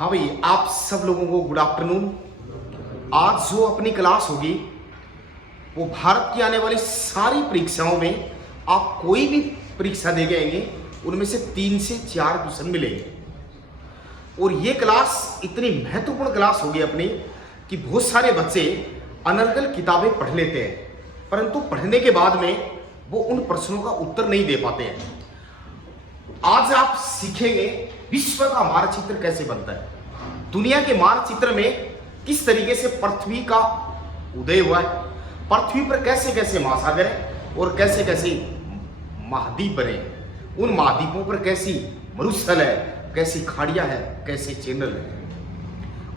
हाँ भाई, आप सब लोगों को गुड आफ्टरनून। आज जो अपनी क्लास होगी वो भारत की आने वाली सारी परीक्षाओं में आप कोई भी परीक्षा दे गएंगे उनमें से 3 से 4 क्वेश्चन मिलेंगे। और ये क्लास इतनी महत्वपूर्ण क्लास होगी अपनी कि बहुत सारे बच्चे अनर्गल किताबें पढ़ लेते हैं, परंतु पढ़ने के बाद में वो उन प्रश्नों का उत्तर नहीं दे पाते हैं। आज आप सीखेंगे विश्व का मानचित्र कैसे बनता है, दुनिया के मानचित्र में किस तरीके से पृथ्वी का उदय हुआ है, पृथ्वी पर कैसे कैसे महासागर है और कैसे कैसे महाद्वीप बने, उन महाद्वीपों पर कैसी मरुस्थल है, कैसी खाड़ियां है, कैसे चैनल है।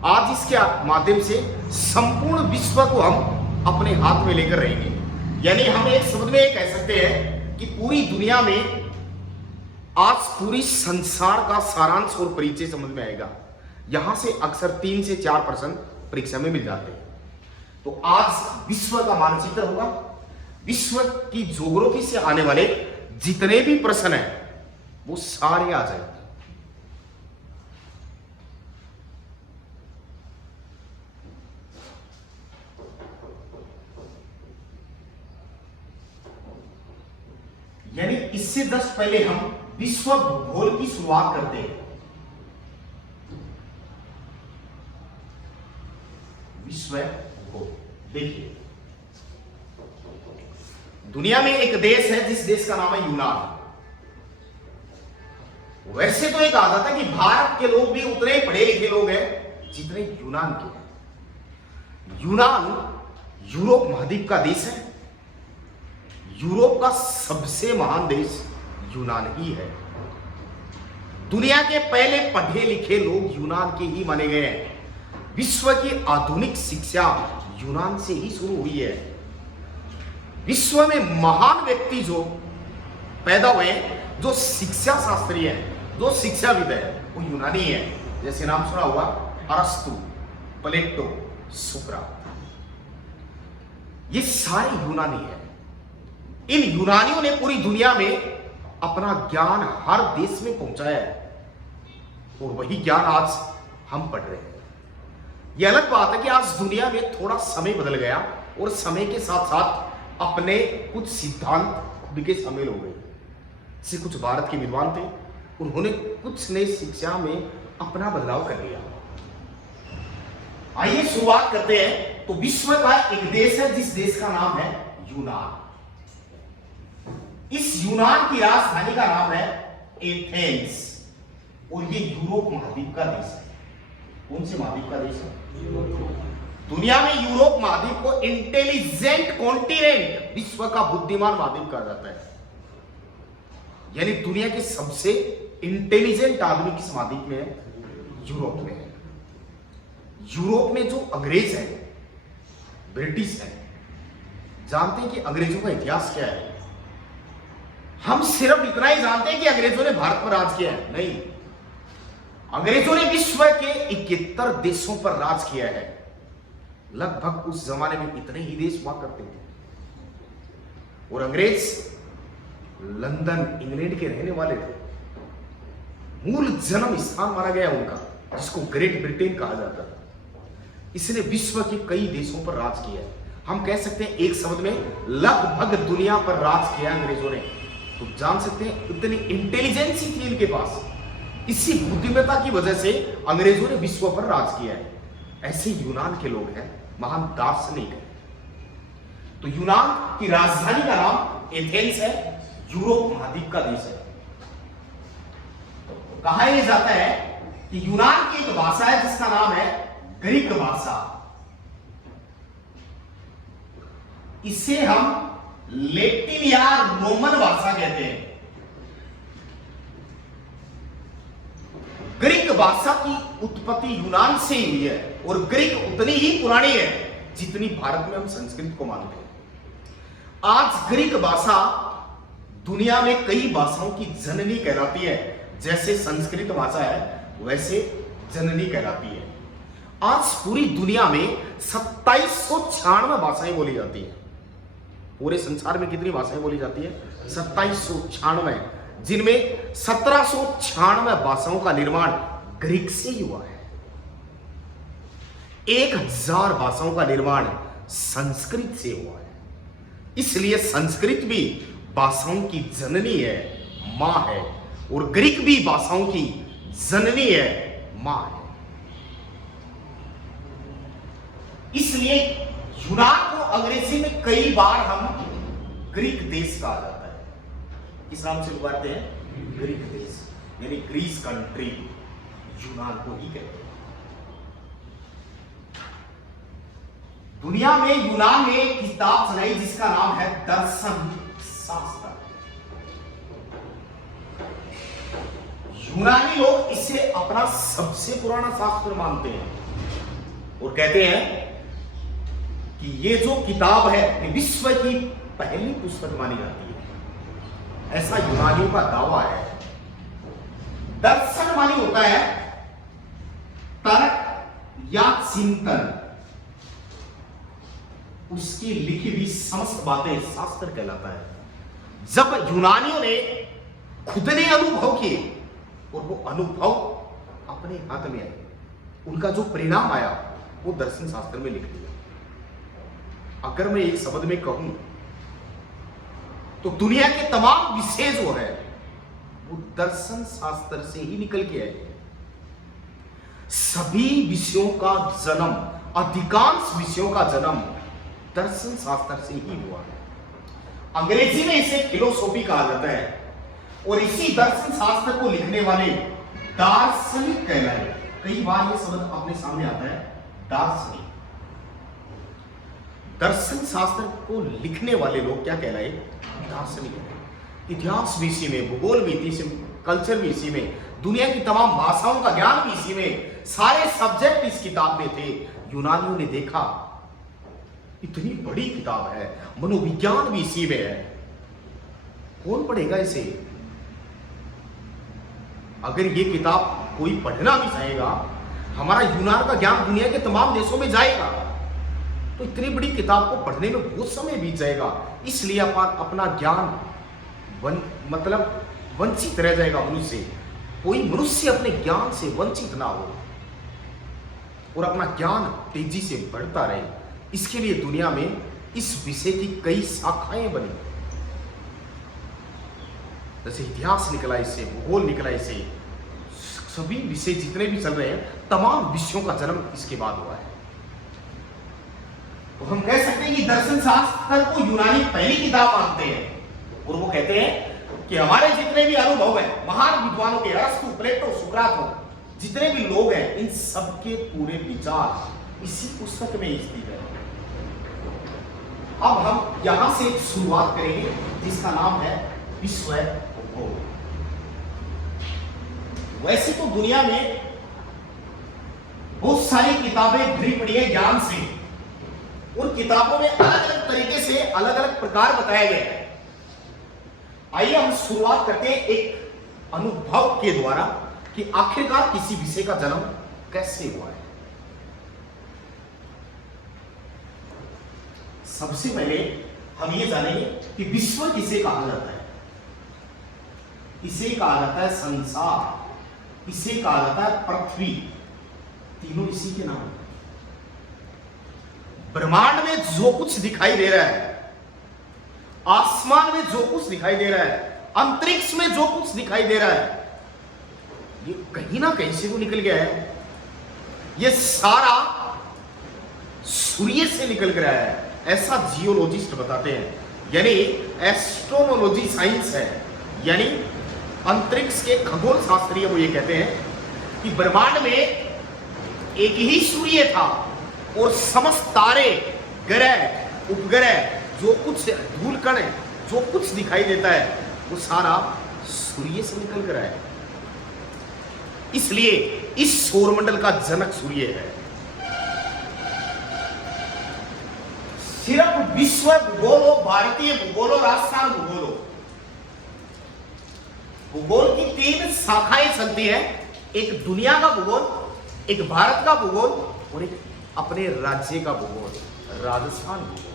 आज इसके माध्यम से संपूर्ण विश्व को हम अपने हाथ में लेकर रहेंगे। यानी हम एक शब्द में कह सकते हैं कि पूरी दुनिया में आज पूरी संसार का सारांश और परिचय समझ में आएगा। यहां से अक्सर 3 से 4 प्रश्न परीक्षा में मिल जाते हैं। तो आज विश्व का मानचित्र होगा, विश्व की ज्योग्राफी से आने वाले जितने भी प्रश्न हैं वो सारे आ जाएंगे। यानी इससे 10 पहले हम विश्व भूगोल की शुरुआत करते हैं। विश्व भूगोल देखिए, दुनिया में एक देश है जिस देश का नाम है यूनान। वैसे तो एक कहा था कि भारत के लोग भी उतने पढ़े लिखे लोग हैं जितने यूनान के हैं। यूनान यूरोप महाद्वीप का देश है। यूरोप का सबसे महान देश यूनान ही है। दुनिया के पहले पढ़े लिखे लोग यूनान के ही माने गए हैं। विश्व की आधुनिक शिक्षा यूनान से ही शुरू हुई है। विश्व में महान व्यक्ति जो पैदा हुए, जो शिक्षा शास्त्री है, जो शिक्षाविद है, वो यूनानी है। जैसे नाम सुना हुआ अरस्तु, प्लेटो, सुकरात, ये सारे यूनानी है। इन यूनानियों ने पूरी दुनिया में अपना ज्ञान हर देश में पहुंचाया है और वही ज्ञान आज हम पढ़ रहे हैं। यह अलग बात है कि आज दुनिया में थोड़ा समय बदल गया और समय के साथ साथ अपने कुछ सिद्धांत खुद के शामिल हो गए। जैसे कुछ भारत के विद्वान थे, उन्होंने कुछ नई शिक्षा में अपना बदलाव कर लिया। आइए शुरुआत करते हैं। तो विश्व का एक देश है जिस देश का नाम है यूनान। इस यूनान की राजधानी का नाम है एथेंस और ये यूरोप महाद्वीप का देश है। कौन से महाद्वीप का देश है? दुनिया में यूरोप महाद्वीप को इंटेलिजेंट कॉन्टिनेंट, विश्व का बुद्धिमान महाद्वीप कहा जाता है। यानी दुनिया के सबसे इंटेलिजेंट आदमी किस महाद्वीप में है? यूरोप में है। यूरोप में जो अंग्रेज है, ब्रिटिश है, जानते हैं कि अंग्रेजों का इतिहास क्या है? हम सिर्फ इतना ही जानते हैं कि अंग्रेजों ने भारत पर राज किया है, नहीं। अंग्रेजों ने विश्व के 71 देशों पर राज किया है। लगभग उस जमाने में इतने ही देश हुआ करते थे और अंग्रेज लंदन, इंग्लैंड के रहने वाले थे। मूल जन्म स्थान माना गया उनका, जिसको ग्रेट ब्रिटेन कहा जाता था। इसने विश्व के कई देशों पर राज किया है। हम कह सकते हैं एक शब्द में लगभग दुनिया पर राज किया अंग्रेजों ने। तो जान सकते हैं इतनी इंटेलिजेंसी थी इनके पास। इसी बुद्धिमत्ता की वजह से अंग्रेजों ने विश्व पर राज किया है। ऐसे यूनान के लोग हैं, महान दार्शनिक है। तो यूनान की राजधानी का नाम एथेंस है, यूरोप महाद्वीप का देश है। तो कहा यह जाता है कि यूनान की एक भाषा है जिसका नाम है ग्रीक भाषा। इसे हम लैटिन या रोमन भाषा कहते हैं। ग्रीक भाषा की उत्पत्ति यूनान से ही हुई है और ग्रीक उतनी ही पुरानी है जितनी भारत में हम संस्कृत को मानते हैं। आज ग्रीक भाषा दुनिया में कई भाषाओं की जननी कहलाती है। जैसे संस्कृत भाषा है वैसे जननी कहलाती है। आज पूरी दुनिया में 2796 भाषाएं बोली जाती है। पूरे संसार में कितनी भाषाएं बोली जाती है? 2796, जिनमें 1796 भाषाओं का निर्माण ग्रीक से ही हुआ है। 1000 भाषाओं का निर्माण संस्कृत से हुआ है। इसलिए संस्कृत भी भाषाओं की जननी है, मां है, और ग्रीक भी भाषाओं की जननी है, मां है। इसलिए यूनान को अंग्रेजी में कई बार हम ग्रीक देश कहा जाता है। किस नाम से पुकारते हैं? ग्रीक देश, यानी ग्रीस कंट्री यूनान को ही कहते हैं। दुनिया में यूनान ने एक किताब चलाई जिसका नाम है दर्शन शास्त्र। यूनानी लोग इसे अपना सबसे पुराना शास्त्र मानते हैं और कहते हैं कि ये जो किताब है विश्व की पहली पुस्तक मानी जाती है, ऐसा यूनानियों का दावा है। दर्शन मानी होता है तर्क या चिंतन, उसकी लिखी हुई समस्त बातें शास्त्र कहलाता है। जब यूनानियों ने खुद ने अनुभव किए और वो अनुभव अपने हाथ में आए, उनका जो परिणाम आया वो दर्शन शास्त्र में लिख दिया। अगर मैं एक शब्द में कहूं तो दुनिया के तमाम विषय जो है वो दर्शन शास्त्र से ही निकल के आए। सभी विषयों का जन्म, अधिकांश विषयों का जन्म दर्शन शास्त्र से ही हुआ है। अंग्रेजी में इसे फिलोसॉफी कहा जाता है और इसी दर्शन शास्त्र को लिखने वाले दार्शनिक कहलाए। कई बार यह शब्द अपने सामने आता है, दार्शनिक। दर्शन शास्त्र को लिखने वाले लोग क्या कहलाए? दार्शनिक। इतिहास भी इसी में, भूगोल भी इसी में, कल्चर भी इसी में, दुनिया की तमाम भाषाओं का ज्ञान भी इसी में, सारे सब्जेक्ट इस किताब में थे। यूनानियों ने देखा इतनी बड़ी किताब है, मनोविज्ञान भी इसी में है, कौन पढ़ेगा इसे? अगर ये किताब कोई पढ़ना भी चाहेगा, हमारा यूनान का ज्ञान दुनिया के तमाम देशों में जाएगा, तो इतनी बड़ी किताब को पढ़ने में बहुत समय बीत जाएगा। इसलिए अपना ज्ञान वंचित रह जाएगा मनुष्य। कोई मनुष्य अपने ज्ञान से वंचित ना हो और अपना ज्ञान तेजी से बढ़ता रहे, इसके लिए दुनिया में इस विषय की कई शाखाएं बनी। जैसे इतिहास निकला इससे, भूगोल निकला इससे, सभी विषय जितने भी चल रहे हैं, तमाम विषयों का जन्म इसके बाद हुआ है। तो हम कह सकते हैं कि दर्शन शास्त्र को यूनानी पहली किताब मानते हैं और वो कहते हैं कि हमारे जितने भी अनुभव हैं, महान विद्वानों के, अरस्तु, प्लेटो, सुकरात, जितने भी लोग हैं, इन सबके पूरे विचार इसी पुस्तक में स्थित है। अब हम यहां से एक शुरुआत करेंगे जिसका नाम है विश्व भूगोल। वैसे तो दुनिया में बहुत सारी किताबें भरी पड़ी है ज्ञान से, उन किताबों में अलग अलग तरीके से अलग अलग प्रकार बताए गए हैं। आइए हम शुरुआत करते हैं एक अनुभव के द्वारा कि आखिरकार किसी विषय का जन्म कैसे हुआ है। सबसे पहले हम ये जानेंगे कि विश्व किसे कहा जाता है। इसे कहा जाता है संसार, इसे कहा जाता है पृथ्वी, तीनों इसी के नाम। ब्रह्मांड में जो कुछ दिखाई दे रहा है, आसमान में जो कुछ दिखाई दे रहा है, अंतरिक्ष में जो कुछ दिखाई दे रहा है, ये कहीं ना कहीं से वो निकल गया है। ये सारा सूर्य से निकल गया है, ऐसा जियोलॉजिस्ट बताते हैं, यानी एस्ट्रोनोलॉजी साइंस है, यानी अंतरिक्ष के खगोल शास्त्रीय वो ये कहते हैं कि ब्रह्मांड में एक ही सूर्य था और समस्त तारे, ग्रह, उपग्रह, जो कुछ धूल कण है, जो कुछ दिखाई देता है, वो सारा सूर्य से निकल कर है। इसलिए इस सौरमंडल का जनक सूर्य है। सिर्फ विश्व भूगोल हो, भारतीय भूगोल हो, राजस्थान भूगोल हो, भूगोल की 3 शाखाएं चलती है। एक दुनिया का भूगोल, एक भारत का भूगोल और एक अपने राज्य का भूगोल, राजस्थान भूगोल।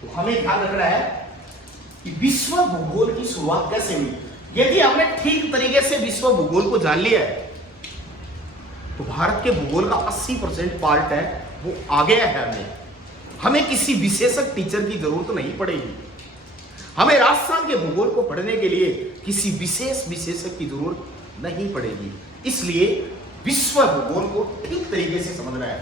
तो हमें ध्यान रखना है कि विश्व भूगोल की शुरुआत कैसे हुई। यदि हमने ठीक तरीके से विश्व भूगोल को जान लिया है तो भारत के भूगोल का 80% पार्ट है वो आ गया है। हमें किसी विशेषज्ञ टीचर की जरूरत नहीं पड़ेगी। हमें राजस्थान के भूगोल को पढ़ने के लिए किसी विशेष विशेषज्ञ की जरूरत नहीं पड़ेगी। इसलिए विश्व भूगोल को ठीक तरीके से समझना है।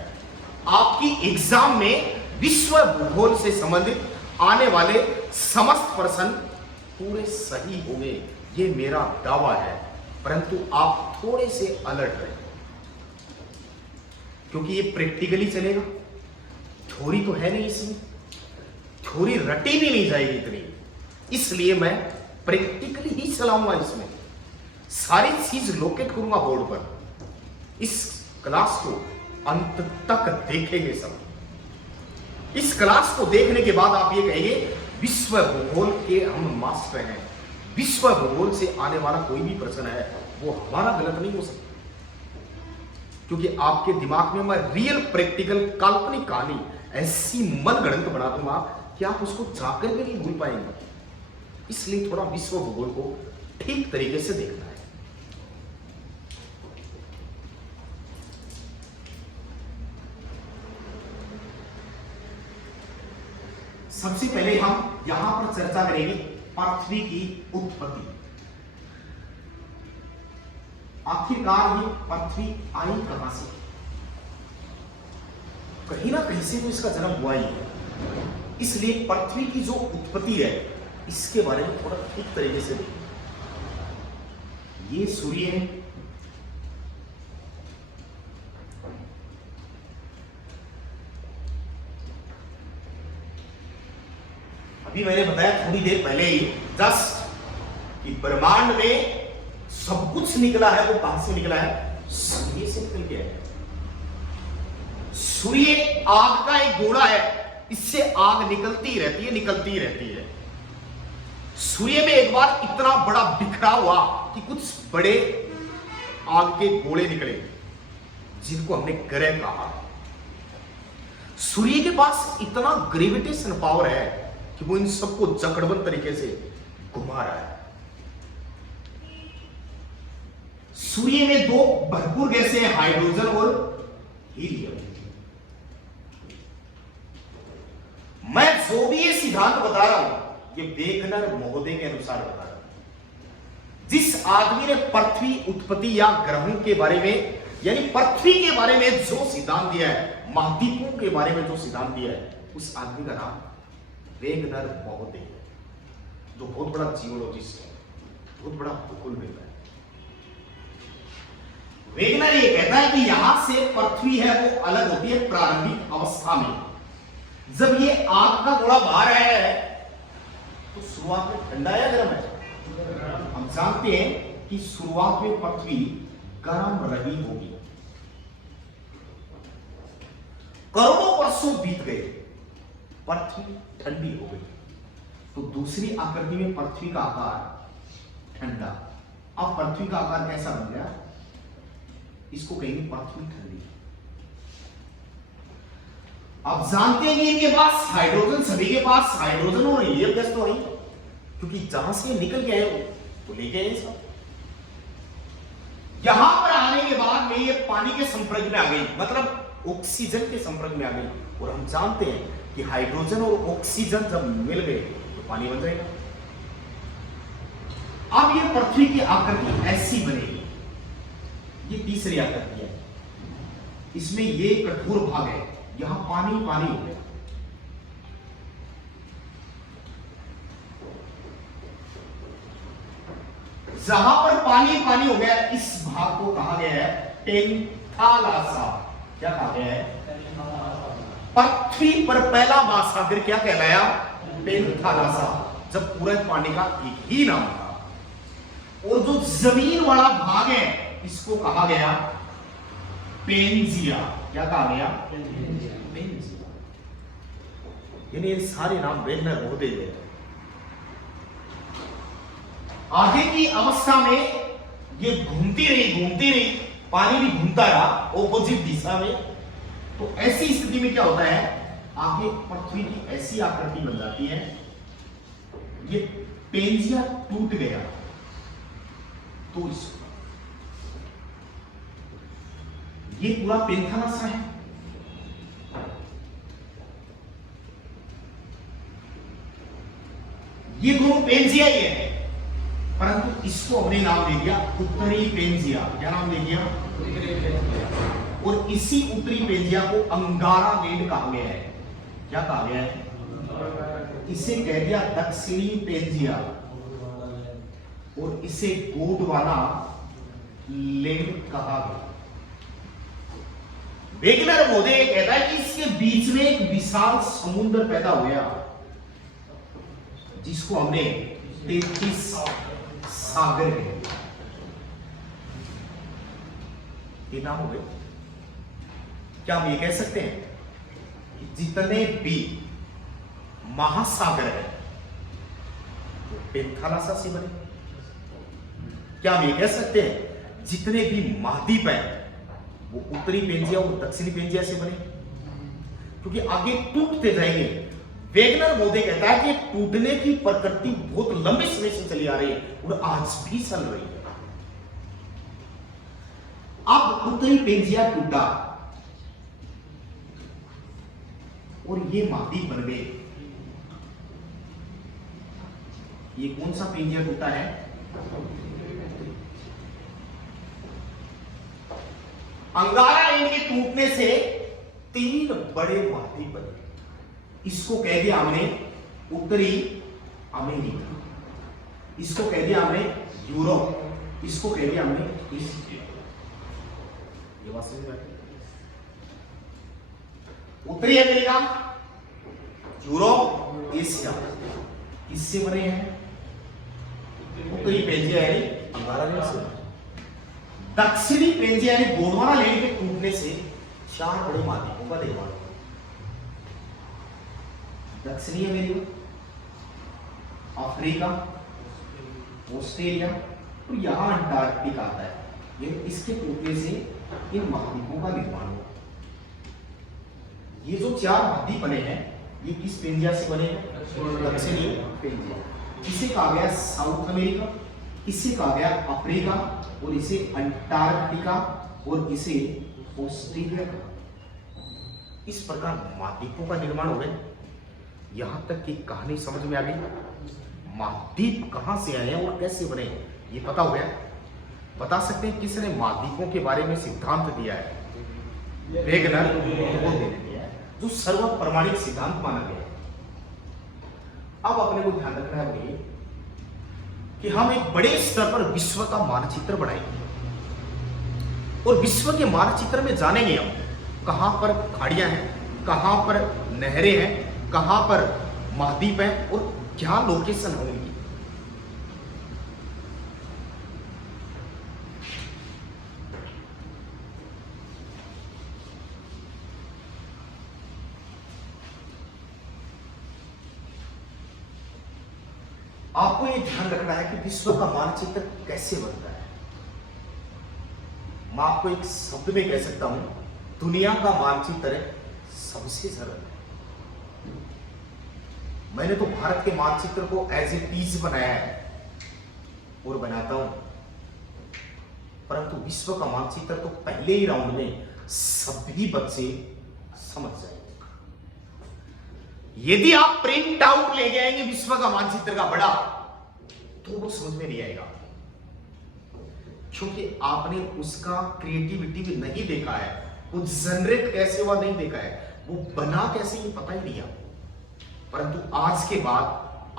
आपकी एग्जाम में विश्व भूगोल से संबंधित आने वाले समस्त प्रश्न पूरे सही होंगे, ये मेरा दावा है। परंतु आप थोड़े से अलर्ट रहें, क्योंकि ये प्रैक्टिकली चलेगा। थ्योरी तो है नहीं इसमें, थ्योरी रटी भी नहीं जाएगी इतनी, इसलिए मैं प्रैक्टिकली ही चलाऊंगा। इसमें सारी चीज लोकेट करूंगा बोर्ड पर। इस क्लास को अंत तक देखेंगे सब। इस क्लास को देखने के बाद आप ये कहेंगे विश्व भूगोल के हम मास्टर हैं। विश्व भूगोल से आने वाला कोई भी प्रश्न है वो हमारा गलत नहीं हो सकता, क्योंकि आपके दिमाग में मैं रियल प्रैक्टिकल काल्पनिक कहानी ऐसी मनगढ़ंत बना दूंगा कि आप उसको जाकर भी नहीं भूल पाएंगे। इसलिए थोड़ा विश्व भूगोल को ठीक तरीके से देखना है। सबसे पहले हम यहां पर चर्चा करेंगे पृथ्वी की उत्पत्ति। आखिरकार ये पृथ्वी आई कहां से? कहीं ना कहीं से तो इसका जन्म हुआ ही है। इसलिए पृथ्वी की जो उत्पत्ति है इसके बारे में थोड़ा ठीक तरीके से देखिए। ये सूर्य है, अभी मैंने बताया थोड़ी देर पहले ही जस्ट कि ब्रह्मांड में सब कुछ निकला है, वो कहां से निकला है? सूर्य से निकल के है। सूर्य आग का एक गोला है, इससे आग निकलती रहती है, निकलती रहती है। सूर्य में एक बार इतना बड़ा बिखराव हुआ कि कुछ बड़े आग के गोले निकले, जिनको हमने ग्रह कहा। सूर्य के पास इतना ग्रेविटेशन पावर है कि वो इन सबको जकड़बंद तरीके से घुमा रहा है। सूर्य में दो भरपूर गैसें हैं, हाइड्रोजन और हीलियम। मैं जो भी ये सिद्धांत बता रहा हूं ये वेगनर महोदय के अनुसार बता रहा हूं। जिस आदमी ने पृथ्वी उत्पत्ति या ग्रहों के बारे में, यानी पृथ्वी के बारे में जो सिद्धांत दिया है, महाद्वीपों के बारे में जो सिद्धांत दिया है, उस आदमी का नाम वेगनर महोदय है, जो बहुत बड़ा जियोलॉजिस्ट है, बहुत बड़ा भूगोलविद है। वेगनर ये कहता है कि यहां से पृथ्वी है वो अलग होती है प्रारंभिक अवस्था में। जब ये आग का गोला बाहर आया है तो शुरुआत में ठंडा या गर्म है? हम जानते हैं कि शुरुआत में पृथ्वी गर्म रही होगी। करोड़ों वर्षों बीत गए, पृथ्वी ठंडी हो गई, तो दूसरी आकृति में पृथ्वी का आकार ठंडा। अब पृथ्वी का आकार कैसा बन गया? इसको कहेंगे पृथ्वी ठंडी। अब जानते हैं कि इनके पास हाइड्रोजन, सभी के पास हाइड्रोजन और हीलियम गैस तो नहीं, क्योंकि जहां से निकल के आए वो लेके आए सब। यहां पर आने के बाद में ये पानी के संपर्क में आ गई, मतलब ऑक्सीजन के संपर्क में आ गई। और हम जानते हैं कि हाइड्रोजन और ऑक्सीजन जब मिल गए तो पानी बन जाएगा। अब ये पृथ्वी की आकृति ऐसी बनेगी। ये तीसरी आकृति है, इसमें ये कठोर भाग है, यहां पानी पानी हो गया। जहां पर पानी पानी हो गया, इस भाग को कहा गया है पेंथालासा। क्या कहा गया है? पृथ्वी पर पहला महासागर क्या कहलाया? पेंथालासा। जब पूरे पानी का एक ही नाम था। और जो जमीन वाला भाग है इसको कहा गया पेंजिया। क्या कहा गया? पेंजिया। यानी ये सारे नाम वेगनर महोदय हैं। आगे की अवस्था में ये घूमती रही, पानी भी घूमता रहा ऑपोजिट दिशा में। तो ऐसी स्थिति में क्या होता है? आगे पृथ्वी की ऐसी आकृति बन जाती है, ये पेंजिया टूट गया तो ये पूरा पेंथालासा है। ये दोनों पेंजिया ही है, परंतु इसको हमने नाम दे दिया उत्तरी पेंजिया। क्या नाम दे दिया? और इसी उत्तरी पेंजिया को अंगारा लैंड कहा गया है। क्या कहा गया है? इसे कह दिया दक्षिणी पेंजिया, और इसे गोंडवाना लैंड कहा गया। वेगनर महोदय कहता है कि इसके बीच में एक विशाल समुद्र पैदा हो गया, जिसको हमने 33 सागर कह। ये नाम हो गए। क्या हम ये कह सकते हैं कि जितने भी महासागर है तो पेंथालासा से बने? क्या हम ये कह सकते हैं जितने भी महाद्वीप हैं वो उत्तरी पेंजिया और दक्षिणी पेंजिया से बने? क्योंकि आगे टूटते जाएंगे। वेगनर महोदय कहता है कि टूटने की प्रकृति बहुत लंबे समय से चली आ रही है और आज भी चल रही है। अब उत्तरी पेंजिया टूटा और ये महाद्वीप बन गए। ये कौन सा पेंजिया टूटा है? अंगारा लैंड के टूटने से 3 बड़े महाद्वीप बने। इसको कह दिया हमने उत्तरी अमेरिका, इसको कह दिया हमने यूरोप, इसको कह दिया हमने एशिया। ये बात समझ में आई? उत्तरी अमेरिका, यूरोप, एशिया किससे बने हैं? उत्तरी पेंजिया यानी अंगारा लैंड से। दक्षिणी पेंजिया यानी गोंडवाना लैंड के टूटने से 4 बड़े महाद्वीपों का निर्माण हुआ। दक्षिणी अमेरिका, अफ्रीका, ऑस्ट्रेलिया और यहां अंटार्कटिका आता है। ये इसके टूटने से इन महाद्वीपों का निर्माण हुआ। ये जो 4 महाद्वीप बने हैं ये किस पेंजिया से बने हैं? दक्षिणी पेंजिया। इसे कहा गया साउथ अमेरिका, इसे कहा गया अफ्रीका, और इसे अंटार्कटिका, और इसे ऑस्ट्रेलिया कहा। इस प्रकार महाद्वीपों का निर्माण हो गया। यहां तक की कहानी समझ में आ गई। महाद्वीप कहां से आए हैं और कैसे बने ये पता हो गया। बता सकते हैं किसने महाद्वीपों के बारे में सिद्धांत दिया है? वेगनर महोदय ने दिया है, जो सर्व प्रमाणिक सिद्धांत माना गया है। अब अपने को ध्यान रखना है कि हम एक बड़े स्तर पर विश्व का मानचित्र बनाएंगे और विश्व के मानचित्र में जानेंगे हम कहां पर खाड़ियां हैं, कहां पर नहरें हैं, कहां पर महाद्वीप हैं और क्या लोकेशन होंगी। आपको ये ध्यान रखना है कि विश्व का मानचित्र कैसे बनता है। मैं आपको एक शब्द में कह सकता हूं, दुनिया का मानचित्र सबसे सरल है। मैंने तो भारत के मानचित्र को एज ए टीज बनाया है और बनाता हूं, परंतु विश्व का मानचित्र तो पहले ही राउंड में सभी बच्चे समझ जाएंगे। यदि आप प्रिंट आउट ले जाएंगे विश्व का मानचित्र का बड़ा, तो वो समझ में नहीं आएगा, क्योंकि आपने उसका क्रिएटिविटी भी नहीं देखा है, वो जनरेट कैसे हुआ नहीं देखा है, वो बना कैसे ये पता ही नहीं है। परंतु आज के बाद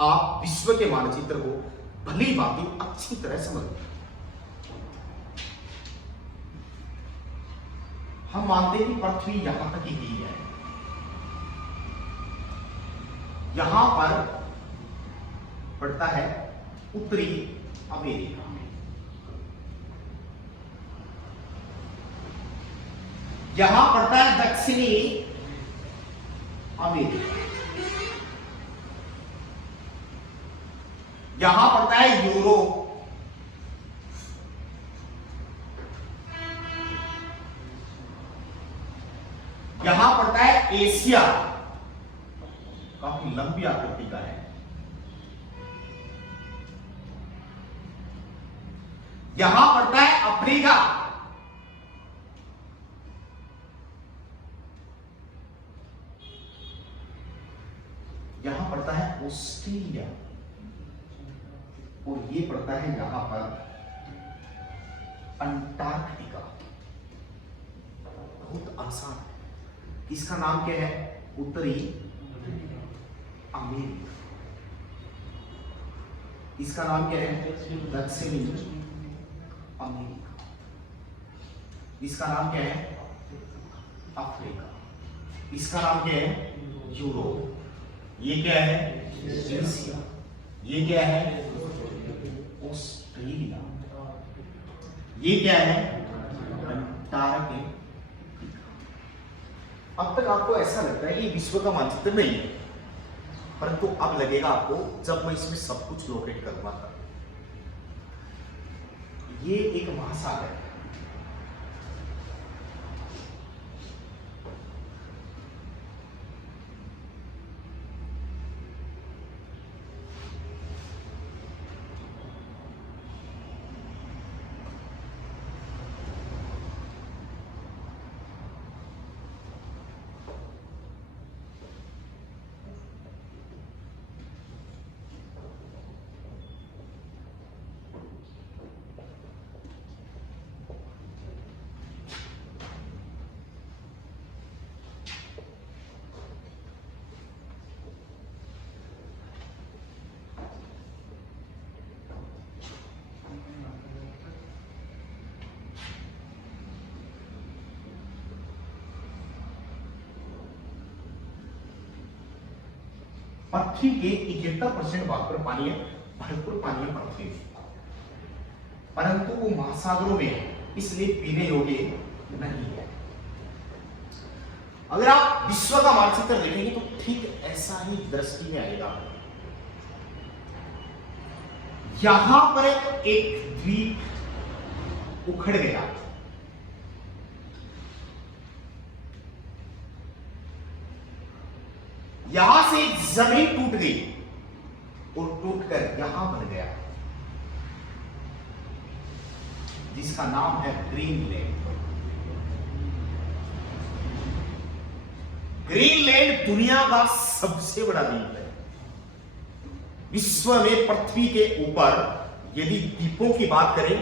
आप विश्व के मानचित्र को भली भांति अच्छी तरह समझ लें। हम मानते हैं कि पृथ्वी यहां तक ही है, यहां पर पड़ता है उत्तरी अमेरिका, यहां पड़ता है दक्षिणी अमेरिका, यहां पड़ता है यूरोप, यहां पड़ता है एशिया, काफी लंबी आकृति का है, यहां पड़ता है अफ्रीका, यहां पड़ता है ऑस्ट्रेलिया, और ये पड़ता है यहां पर अंटार्कटिका। बहुत आसान है। इसका नाम क्या है? उत्तरी अमेरिका। इसका नाम क्या है? दक्षिणी अमेरिका। इसका नाम क्या है? अफ्रीका। इसका नाम क्या है? यूरोप। ये क्या है? एशिया। ये क्या है? ऑस्ट्रेलिया। ये क्या है? अंटार्कटिका। अब तक आपको ऐसा लगता है कि विश्व का मानचित्र नहीं है, परंतु अब लगेगा आपको जब मैं इसमें सब कुछ लोकेट करूंगा। ये एक महासागर है। पृथ्वी के 71% भाग पर पानी है, भरपूर पानी है पृथ्वी में, परंतु वो महासागरों में है, इसलिए पीने योग्य नहीं है। अगर आप विश्व का मानचित्र देखेंगे तो ठीक ऐसा ही दृष्टि में आएगा। यहां पर एक द्वीप उखड़ गया, यहां से जमीन टूट गई और टूटकर यहां बन गया, जिसका नाम है ग्रीनलैंड। ग्रीनलैंड दुनिया का सबसे बड़ा द्वीप है। विश्व में पृथ्वी के ऊपर यदि द्वीपों की बात करें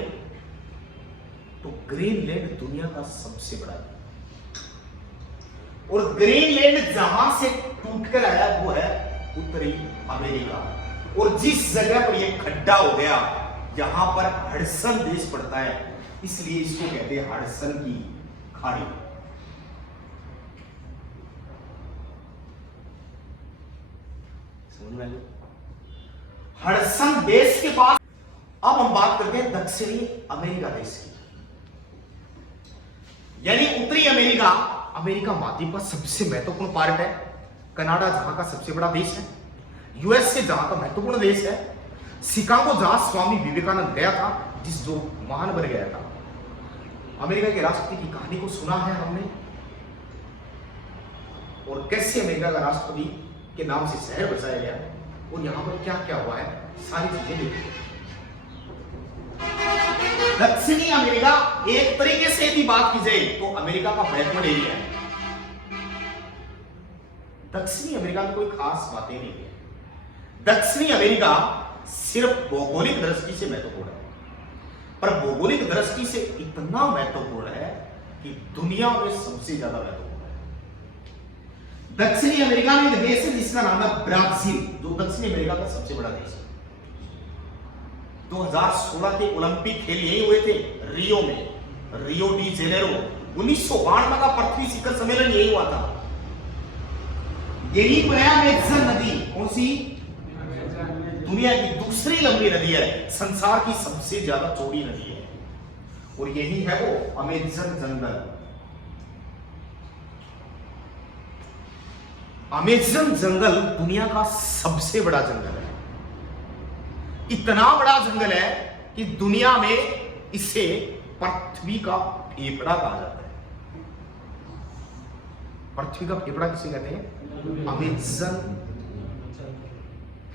तो ग्रीनलैंड दुनिया का सबसे बड़ा द्वीप, और ग्रीनलैंड जहां से टूटकर आया वो है उत्तरी अमेरिका। और जिस जगह पर यह खड्डा हो गया यहां पर हडसन देश पड़ता है, इसलिए इसको कहते हैं हडसन की खाड़ी। समझ में आया? हडसन देश के पास। अब हम बात करते हैं दक्षिणी अमेरिका देश की, यानी उत्तरी अमेरिका। अमेरिका महाद्वीप का सबसे महत्वपूर्ण पार्ट है। कनाडा जहां का सबसे बड़ा देश है, यूएसए जहां का महत्वपूर्ण देश है, शिकागो जहां स्वामी विवेकानंद गया था, जो महान बन गया था। अमेरिका के राष्ट्रपति की कहानी को सुना है हमने, और कैसे अमेरिका का राष्ट्रपति के नाम से शहर बसाया गया, और यहां पर क्या क्या हुआ है, सारी चीजें देखिए। दक्षिणी अमेरिका, एक तरीके से यदि बात की जाए तो अमेरिका का बैकवर्ड एरिया है। दक्षिणी अमेरिका में कोई खास बातें नहीं है। दक्षिणी अमेरिका सिर्फ भौगोलिक दृष्टि से महत्वपूर्ण है, पर भौगोलिक दृष्टि से इतना महत्वपूर्ण है कि दुनिया में सबसे ज्यादा महत्वपूर्ण है। दक्षिणी अमेरिका में एक देश है जिसका नाम है ब्राजील, जो दक्षिणी अमेरिका का सबसे बड़ा देश है। 2016 के ओलंपिक खेल यही हुए थे रियो में, रियो डी जेनेरो। 1992 का पृथ्वी शिखर सम्मेलन यही हुआ था। यही पर है अमेज़न नदी। कौन सी? दुनिया की दूसरी लंबी नदी है, संसार की सबसे ज्यादा चौड़ी नदी है, और यही है वो अमेज़न जंगल। अमेज़न जंगल दुनिया का सबसे बड़ा जंगल है। इतना बड़ा जंगल है कि दुनिया में इसे पृथ्वी का फेफड़ा कहा जाता है। पृथ्वी का फेफड़ा किसे कहते हैं? अमेज़न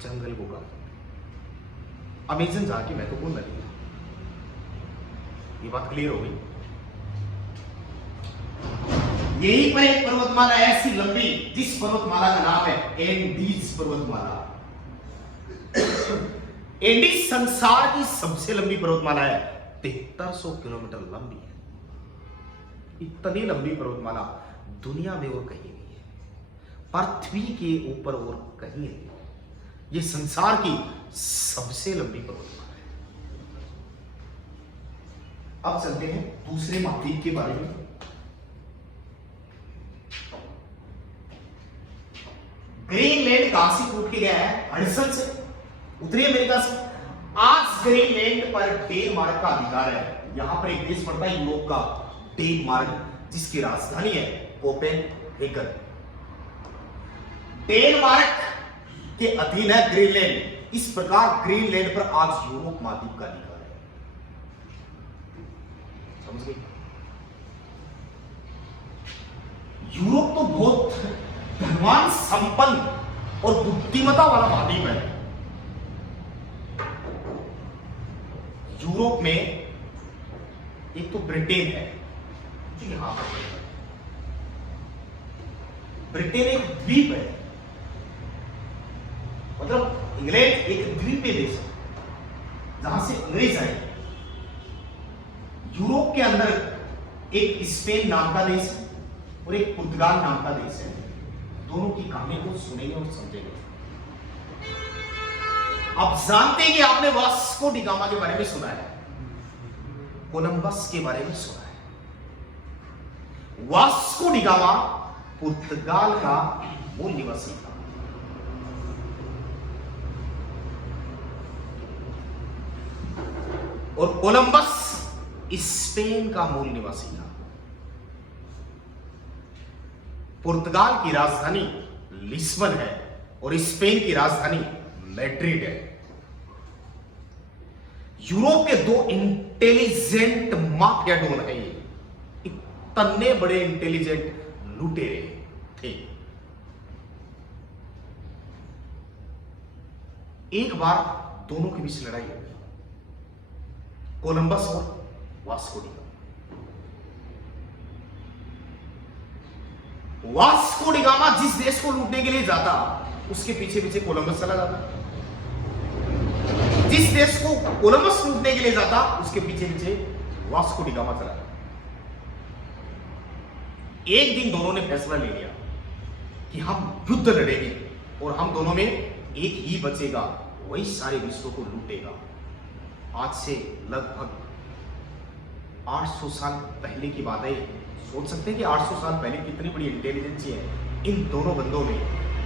जंगल को कहा। अमेज़न जहां की महत्वपूर्ण नदी है। ये बात क्लियर हो गई? यहीं पर एक पर्वतमाला ऐसी लंबी जिस पर्वतमाला का नाम है एंडीज पर्वतमाला। एंडीज संसार की सबसे लंबी पर्वतमाला है, 7300 किलोमीटर लंबी है। इतनी लंबी पर्वतमाला दुनिया में और कहीं नहीं है, पृथ्वी के ऊपर और कहीं नहीं। ये संसार की सबसे लंबी पर्वतमाला है। अब चलते हैं दूसरे महाद्वीप के बारे में। ग्रीनलैंड कहां से टूट के गया है? हडसन से, उत्तरी अमेरिका से। आज ग्रीनलैंड पर डेनमार्क का अधिकार है। यहां पर एक देश पड़ता है यूरोप का, डेनमार्क, जिसकी राजधानी है कोपेनहेगन। डेनमार्क के अधीन है ग्रीनलैंड। इस प्रकार ग्रीनलैंड पर आज यूरोप महाद्वीप का अधिकार है। समझ गए? यूरोप तो बहुत धनवान, संपन्न और बुद्धिमता वाला महाद्वीप है। यूरोप में एक तो ब्रिटेन है जो यहां पर है। ब्रिटेन एक द्वीप है, मतलब इंग्लैंड एक द्वीपीय देश है जहां से अंग्रेज आए। यूरोप के अंदर एक स्पेन नाम का देश है और एक पुर्तगाल नाम का देश है। दोनों की कहानी को सुनेंगे और समझेंगे। आप जानते हैं कि आपने वास्को डी गामा के बारे में सुना है, कोलंबस के बारे में सुना है। वास्को डी गामा पुर्तगाल का मूल निवासी था। और कोलंबस स्पेन का मूल निवासी था। पुर्तगाल की राजधानी लिस्बन है और स्पेन की राजधानी मैड्रिड है। यूरोप के दो इंटेलिजेंट माफियाडोन है। ये इतने बड़े इंटेलिजेंट लुटेरे थे। एक बार दोनों के बीच लड़ाई हुई, कोलंबस और Vasco D gamma. Vasco D gamma जिस देश को लूटने के लिए जाता, उसके पीछे पीछे कोलंबस चला जाता। जिस देश को कोलंबस लूटने के लिए जाता, उसके पीछे पीछे वास्को डी गामा चला जाता। एक दिन दोनों ने फैसला ले लिया कि हम युद्ध लड़ेंगे और हम दोनों में एक ही बचेगा, वही सारे विश्व को लूटेगा। आज से लगभग 800 साल पहले की बात है। सोच सकते हैं कि 800 साल पहले कितनी बड़ी इंटेलिजेंसी है इन दोनों बंदों में,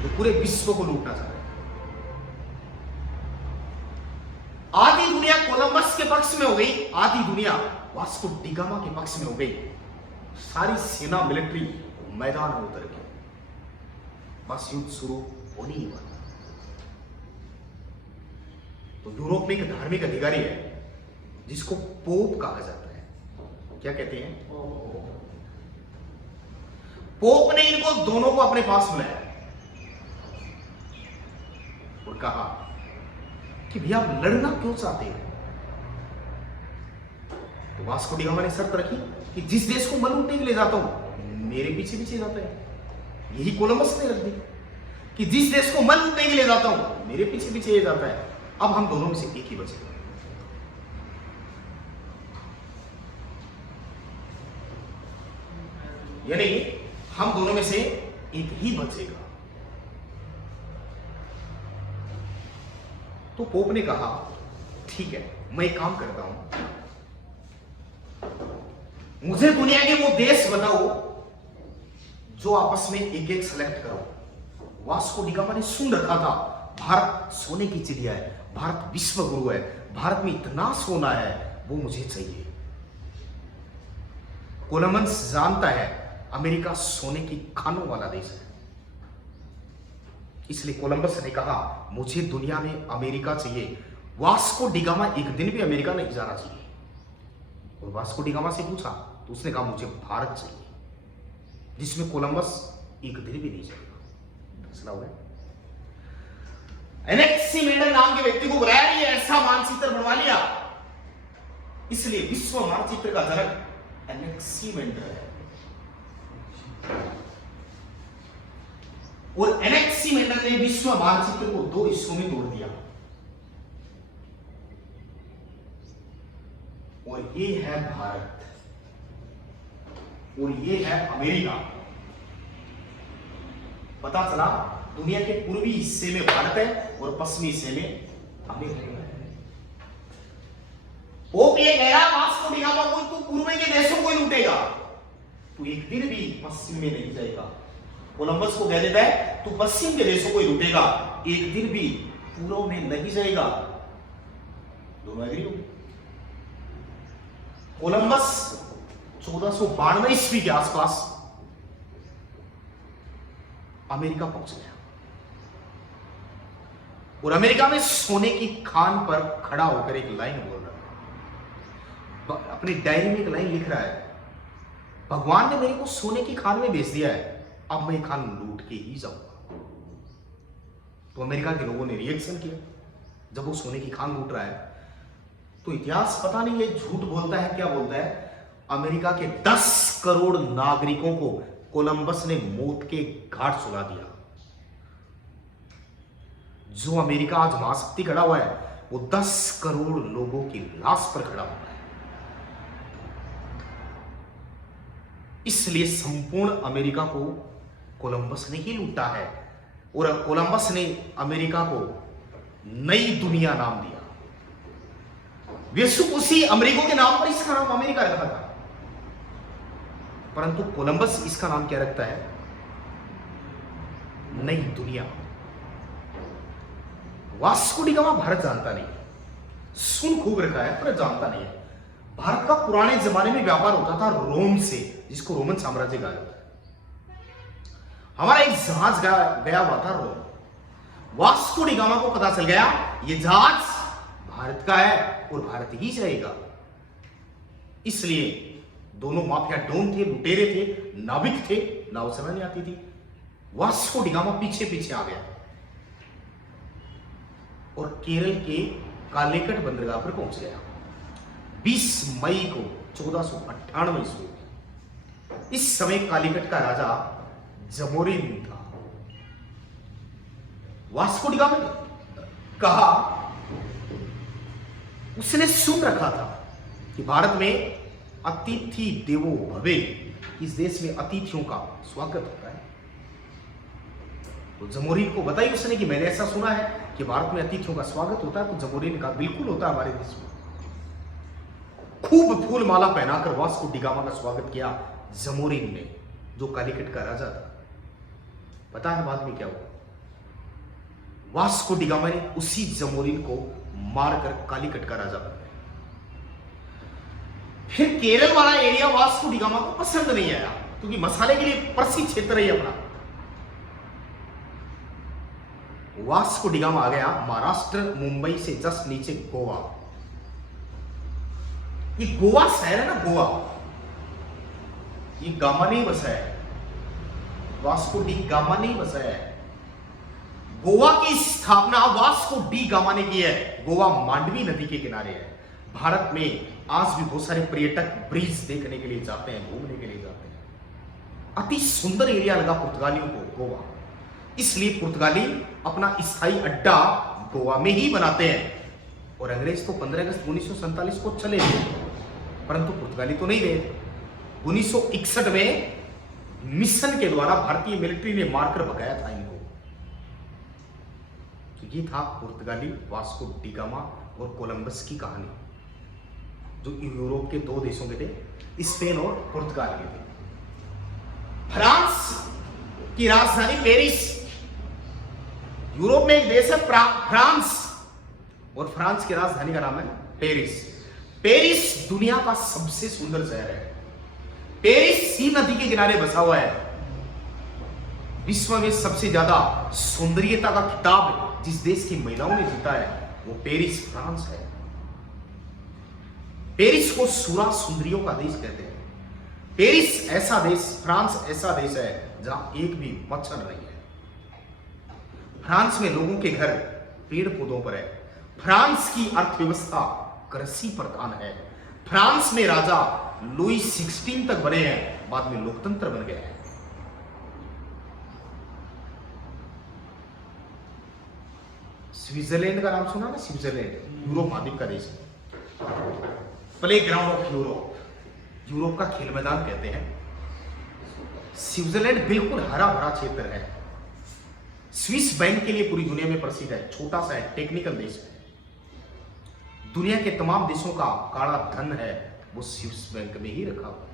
जो पूरे विश्व को लूटना चाह रहे हैं। आधी दुनिया कोलंबस के पक्ष में हो गई, आधी दुनिया वास्को डी गामा के पक्ष में हो गई। सारी सेना, मिलिट्री मैदान में उतर गई। बस युद्ध शुरू होने ही वाला। तो यूरोप में एक धार्मिक अधिकारी है जिसको पोप कहा जाता है। क्या कहते हैं? पोप ने इनको दोनों को अपने पास बुलाया और कहा कि भैया आप लड़ना क्यों चाहते हो? तो वास्को डी गामा ने शर्त रखी कि जिस देश को मैं लूटने के लिए जाता हूं, मेरे पीछे पीछे जाता है। यही कोलंबस ने रख दी कि जिस देश को मैं लूटने के लिए जाता हूं, मेरे पीछे पीछे ये जाता है। अब हम दोनों में से एक ही बचेगा। यानी हम दोनों में से एक ही बचेगा। तो पोप ने कहा ठीक है, मैं एक काम करता हूं, मुझे दुनिया के वो देश बताओ जो आपस में एक एक सेलेक्ट करो। वास्को डी गामा ने सुन रखा था भारत सोने की चिड़िया है, भारत विश्व गुरु है, भारत में इतना सोना है, वो मुझे चाहिए। कोलंबस जानता है अमेरिका सोने की खानों वाला देश है, इसलिए कोलंबस ने कहा मुझे दुनिया में अमेरिका चाहिए। वास्को डी गामा एक दिन भी अमेरिका नहीं जाना चाहिए। और वास्को डी गामा से पूछा तो उसने कहा मुझे भारत चाहिए, जिसमें कोलंबस एक दिन भी नहीं जाएगा। फैसला हो गया। एनेक्सीमेंडर नाम के व्यक्ति को बुलाया, ये ऐसा मानचित्र बनवा लिया, इसलिए विश्व मानचित्र का जनक एनेक्सीमेंडर है। और एनेक्सीमेंडर ने विश्व मानचित्र को 2 हिस्सों में तोड़ दिया। और ये है भारत और ये है अमेरिका। पता चला दुनिया के पूर्वी हिस्से में भारत है और पश्चिमी हिस्से में अमेरिका है। पोप ये कह रहा वास्को डी गामा को तू पूर्व के देशों को ही लूटेगा, तू एक दिन भी पश्चिम में नहीं जाएगा। कोलंबस को कह देता है तू पश्चिम के देशों को ही लूटेगा, एक दिन भी पूर्व में नहीं जाएगा। दोनों एग्री हो? कोलंबस 1492 ईस्वी के आसपास अमेरिका पहुंच गया और अमेरिका में सोने की खान पर खड़ा होकर एक लाइन बोल रहा है। अपनी डायरी में एक लाइन लिख रहा है, भगवान ने मेरे को सोने की खान में भेज दिया है, अब मैं खान लूट के ही जाऊंगा। तो अमेरिका के लोगों ने रिएक्शन किया जब वो सोने की खान लूट रहा है। तो इतिहास पता नहीं ये झूठ बोलता है क्या बोलता है, अमेरिका के 10 करोड़ नागरिकों को कोलंबस ने मौत के घाट सुला दिया। जो अमेरिका आज महाशक्ति खड़ा हुआ है वो 10 करोड़ लोगों की लाश पर खड़ा हुआ है। इसलिए संपूर्ण अमेरिका को कोलंबस ने ही लूटा है और कोलंबस ने अमेरिका को नई दुनिया नाम दिया। विश्व उसी अमेरिका के नाम पर इसका नाम अमेरिका रखा था, परंतु कोलंबस इसका नाम क्या रखता है? नई दुनिया। वास्को डी गामा भारत जानता नहीं, सुन खूब रखा है पर जानता नहीं है। भारत का पुराने जमाने में व्यापार होता था रोम से, जिसको रोमन साम्राज्य कहा जाता है। हमारा एक जहाज गया हुआ था रोम। वास्को डी गामा को पता चल गया ये जहाज भारत का है और भारत ही जाएगा। इसलिए दोनों माफिया डोन थे, लुटेरे थे, नाविक थे, नाव चलानी आती थी। वास्को डी गामा पीछे पीछे आ गया और केरल के कालेकट बंदरगाह पर पहुंच गया 20 मई को 1498 ईस्वी। इस समय कालीकट का राजा जमोरिन था। वास्को डी गामा ने कहा, उसने सुन रखा था कि भारत में अतिथि देवो भवे, इस देश में अतिथियों का स्वागत होता है। तो जमोरिन को बताई उसने कि मैंने ऐसा सुना है कि भारत में अतिथियों का स्वागत होता है। तो जमोरिन ने कहा बिल्कुल होता है हमारे देश में। खूब फूल माला पहनाकर वास्को डी गामा का स्वागत किया जमोरिन ने, जो कालीकट का राजा था। पता है बाद में क्या हुआ? वास्को डी गामा ने उसी जमोरिन को मारकर कालीकट का राजा बन गया। फिर केरल वाला एरिया वास्को डी गामा को पसंद नहीं आया, क्योंकि मसाले के लिए प्रसिद्ध क्षेत्र है अपना। वास्को डी गामा आ गया महाराष्ट्र, मुंबई से जस्ट नीचे गोवा। ये गोवा शहर है ना, गोवा, ये गामा नहीं बसाया है, वास्को डी गामा नहीं बसाया है। गोवा की स्थापना वास्को डी गामा ने की है। गोवा मांडवी नदी के किनारे है। भारत में आज भी बहुत सारे पर्यटक ब्रिज देखने के लिए जाते हैं, घूमने के लिए जाते हैं। अति सुंदर एरिया लगा पुर्तगालियों को गोवा, इसलिए पुर्तगाली अपना स्थायी अड्डा गोवा में ही बनाते हैं। और अंग्रेज तो 15 अगस्त 1947 को चले गए, परंतु पुर्तगाली तो नहीं गए थे। 1961 में मिशन के द्वारा भारतीय मिलिट्री ने मारकर भगाया था इनको। तो ये था पुर्तगाली, वास्को डी गामा और कोलंबस की कहानी, जो यूरोप के 2 देशों के थे, स्पेन और पुर्तगाल के थे। फ्रांस की राजधानी पेरिस, यूरोप में एक देश है फ्रांस, और फ्रांस की राजधानी का नाम है पेरिस। पेरिस दुनिया का सबसे सुंदर शहर है। पेरिस सी नदी के किनारे बसा हुआ है। विश्व में सबसे ज्यादा सौंदर्यता का खिताब जिस देश की महिलाओं ने जीता है वो पेरिस, फ्रांस है। पेरिस को सूरा सुंदरियों का देश कहते हैं। पेरिस ऐसा देश, फ्रांस ऐसा देश है जहां एक भी मच्छर नहीं है। फ्रांस में लोगों के घर पेड़ पौधों पर है। फ्रांस की अर्थव्यवस्था कृषि प्रधान है। फ्रांस में राजा लुई 16 तक बने हैं, बाद में लोकतंत्र बन गया है। स्विट्जरलैंड का नाम सुना ना, स्विट्जरलैंड यूरोप महाद्वीप का देश है। Play ground of Europe, Europe का खेल मैदान कहते हैं। स्विट्जरलैंड बिल्कुल हरा भरा क्षेत्र है। स्विस बैंक के लिए पूरी दुनिया में प्रसिद्ध है। छोटा सा है, टेक्निकल देश है। दुनिया के तमाम देशों का काला धन है वो स्विस बैंक में ही रखा हुआ।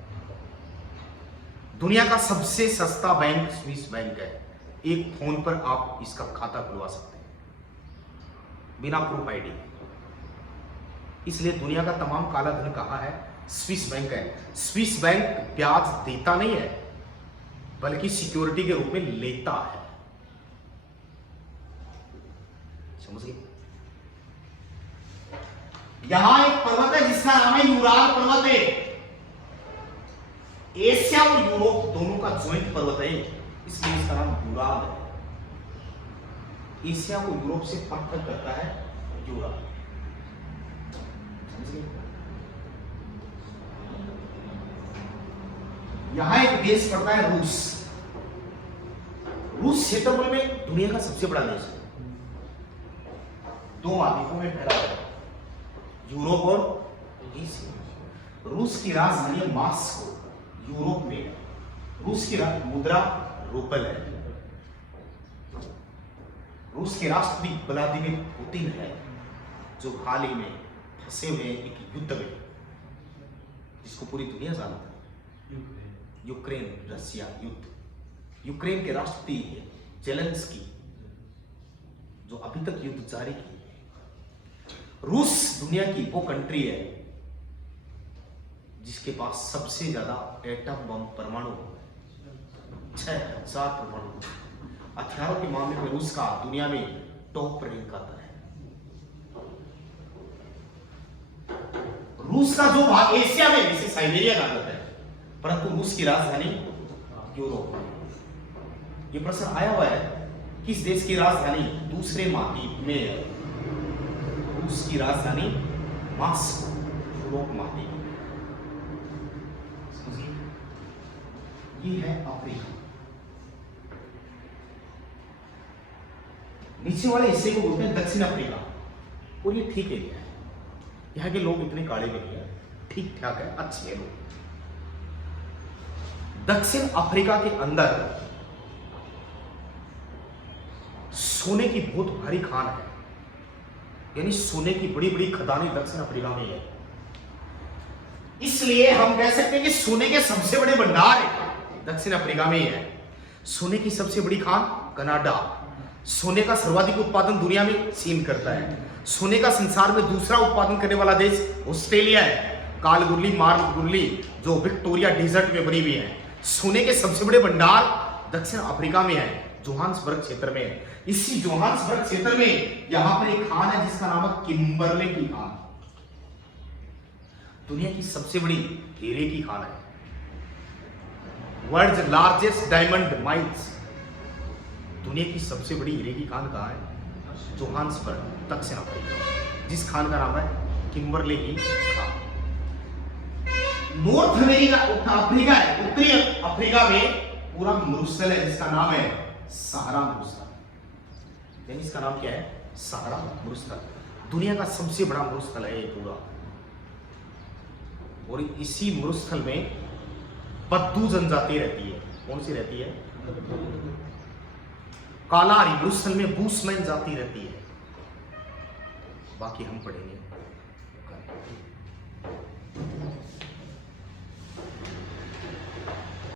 दुनिया का सबसे सस्ता बैंक स्विस बैंक है। एक फोन पर आप इसका खाता खुलवा सकते हैं बिना प्रूफ आईडी। इसलिए दुनिया का तमाम काला धन कहां है? स्विस बैंक है। स्विस बैंक ब्याज देता नहीं है बल्कि सिक्योरिटी के रूप में लेता है। समझ गए? यहां एक पर्वत है जिसका नाम है यूराल पर्वत है। एशिया और यूरोप दोनों का ज्वाइंट पर्वत है, इसलिए इसका नाम यूराल है। एशिया को यूरोप से पृथक करता है यूराल। यहां एक देश पड़ता है रूस। रूस क्षेत्रफल में दुनिया का सबसे बड़ा देश है। 2 महाद्वीपों में फैला हुआ है, यूरोप और एशिया। रूस की राजधानी है मॉस्को, यूरोप में। रूस की मुद्रा रूबल है। रूस के राष्ट्रपति व्लादिमीर पुतिन है, जो हाल ही में फंसे हुए एक युद्ध में, जिसको पूरी दुनिया जानता है, यूक्रेन रसिया युद्ध। यूक्रेन के राष्ट्रपति जेलेंस्की, जो अभी तक युद्ध जारी की। रूस दुनिया की वो कंट्री है जिसके पास सबसे ज्यादा एटम बम परमाणु 6000 परमाणु। हथियारों के मामले में रूस का दुनिया में टॉप रैंक आता है। रूस का जो भाग एशिया में, जिसे साइबेरिया कहा जाता है, परंतु रूस की राजधानी यूरोप में। यह प्रश्न आया हुआ है, किस देश की राजधानी दूसरे महाद्वीप में है? रूस की राजधानी मॉस्को, यूरोप महाद्वीप। ये है अफ्रीका। नीचे वाले हिस्से को बोलते हैं दक्षिण अफ्रीका, और ये ठीक एरिया है। यहाँ के लोग इतने काले भी नहीं है, ठीक ठाक है, अच्छे हैं लोग। दक्षिण अफ्रीका के अंदर सोने की बहुत भारी खान है, यानी सोने की बड़ी बड़ी खदानें दक्षिण अफ्रीका में है। इसलिए हम कह सकते हैं कि सोने के सबसे बड़े भंडार दक्षिण अफ्रीका में ही है। सोने की सबसे बड़ी खान कनाडा। सोने का सर्वाधिक उत्पादन दुनिया में चीन करता है। सोने का संसार में दूसरा उत्पादन करने वाला देश ऑस्ट्रेलिया है। कालगुरली मार्गुरली जो विक्टोरिया डेजर्ट में बनी हुई है। सोने के सबसे बड़े भंडार दक्षिण अफ्रीका में है, जोहान्सबर्ग क्षेत्र में है। इसी जोहान्सबर्ग क्षेत्र में यहां पर एक खान है जिसका नाम है किम्बरले की खान। दुनिया की सबसे बड़ी हीरे की खान है। World largest diamond mines. दुनिया की सबसे बड़ी हीरे की खान कहां है? जोहान्सबर्ग, दक्षिण अफ्रीका, जिस खान का नाम है किम्बरले की खान। नॉर्थ अमेरिका अफ्रीका है, उत्तरी अफ्रीका में पूरा मरुस्थल है जिसका नाम है सहारा मरुस्थल। यानी इसका नाम क्या है? सहारा मरुस्थल। दुनिया का सबसे बड़ा मरुस्थल है ये पूरा। और इसी मरुस्थल में बद्दू जनजाति रहती है। कौन सी रहती है? कालारी मरुस्थल में बूसमैन जाति रहती है। बाकी हम पढ़ेंगे।